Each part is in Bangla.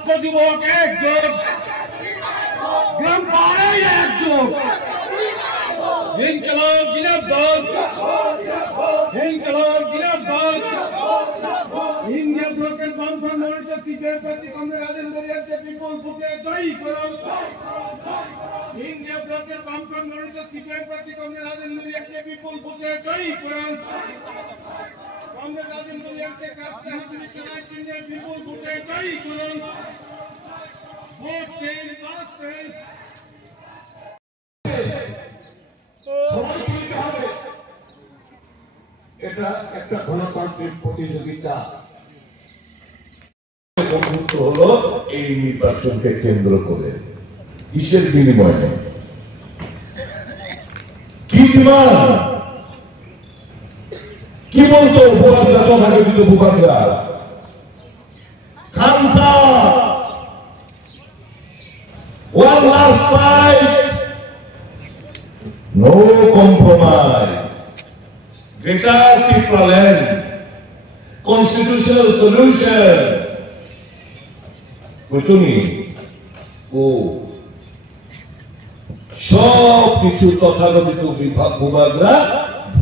ছাত্র যুবক একজোট, গ্রাম পাড়ায় একজোট, ইনকলাব জিন্দাবাদ, ইনকলাব জিন্দাবাদ। ইন্ডিয়া ব্লকের বামফ্রন্ট মনোনীত সিপিআই প্রার্থী কমরেড রাজেন্দ্র রিয়াংকে বিপুল ভোটে জয়ী করুন। ইন্ডিয়া ব্লকের বামফ্রন্ট মনোনীত সিপিআই প্রার্থী কমরেড রাজেন্দ্র রিয়াংকে বিপুল ভোটে জয়ী করুন। কমরেড রাজেন্দ্র রিয়াংকে কাছে হাজির করার জন্য বিপুল ভোটে জয়ী করুন। ভোট দিন, বাস দিন। এটা একটা গণতান্ত্রিক প্রতিযোগিতা হলো এই নির্বাচনকে কেন্দ্র করে। কিসের বিনিময়ে? কি ডিমান্ড? কি বলতো ভূভাগরা, তথাকথিত ভূভাগরা? খামসা, one last fight, no compromise. Greater Tripura land, constitutional solution. বুঝলি? ও সব কিছু তথাকথিত ভূভাগরা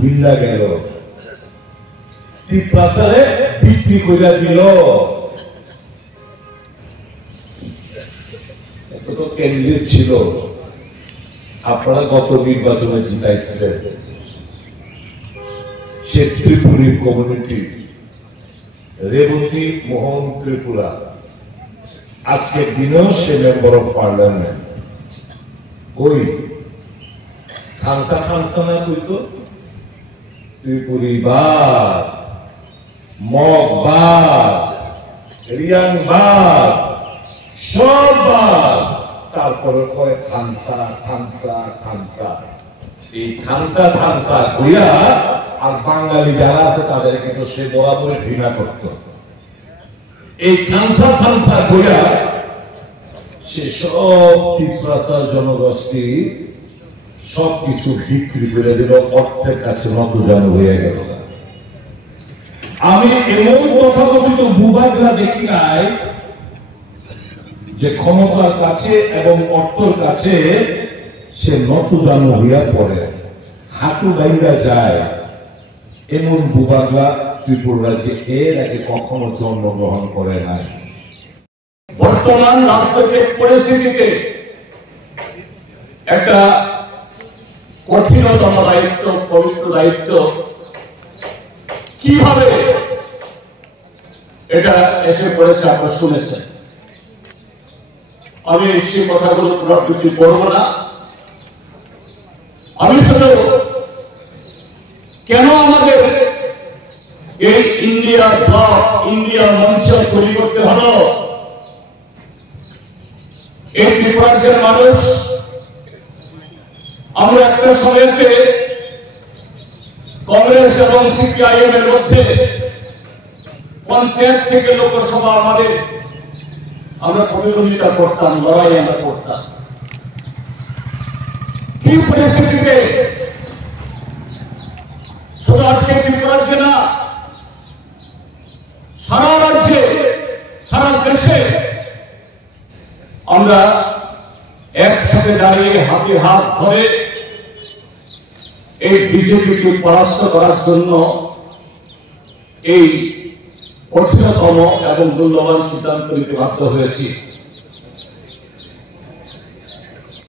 ভিন্না গেল, ত্রিপ্রাসারে বিক্রি করে দিল। তো কেন্দ্রিক ছিল, আপনারা গত নির্বাচনে জিতাইছিলেন। সে ত্রিপুরী কমিউনিটি, রেবতী মোহন ত্রিপুরা, আজকের দিনেও সে মেম্বার অফ পার্লামেন্ট। ওই খানসা খানসা না কইতো, ত্রিপুরীবাদ, মগবাদ, রিয়াংবাদ, সব বাদ, তারপরে কয় খানসা খানসা খানসা। এই খানসা খানসা কইয়া আর বাঙালি যারা আছে তাদেরকে তো সে বরাবর ঘৃণা করত। এই খানসা খানসা কইয়া সে সব ত্রিপ্রাসার জনগোষ্ঠী সবকিছু বিক্রি করে দিল, অর্থের কাছে নতজান হয়ে গেল। আমি এমন তথাকথিত ভূভাগরা দেখি নাই যে ক্ষমতার কাছে এবং অর্থের কাছে সে নতজান হইয়া পড়ে, হাঁটু বাইরা যায়। এমন ভূভাগরা ত্রিপুরা রাজ্যে এর আগে কখনো জন্মগ্রহণ করে নাই। বর্তমান রাষ্ট্রীয় পরিস্থিতিতে একটা কঠিনতম দায়িত্ব, পবিত্র দায়িত্ব, কিভাবে এটা এসে পড়েছে আপনারা শুনেছেন। আমি সেই কথাগুলো পুনরাবৃত্তি করব না। আমি শুধু কেন আমাদের এই ইন্ডিয়া ব্লক, ইন্ডিয়া মঞ্চ তৈরি করতে হলো, এই ত্রিপুরাজ্যের মানুষ আমরা একটা সময়তে কংগ্রেস এবং সিপিআইএম এর মধ্যে পঞ্চায়েত থেকে লোকসভা আমাদের আমরা প্রতিদ্বন্দ্বিতা করতাম, লড়াই আমরা করতাম। কি পরিস্থিতিতে শুধু আজকে ত্রিপুরাজ্যে না, সারা রাজ্যে, সারা দেশে আমরা একসাথে দাঁড়িয়ে হাতে হাত ধরে এই বিজেপিকে পরাস্ত করার জন্য এই কঠিনতম এবং মূল্যবান সিদ্ধান্ত নিতে বাধ্য হয়েছি।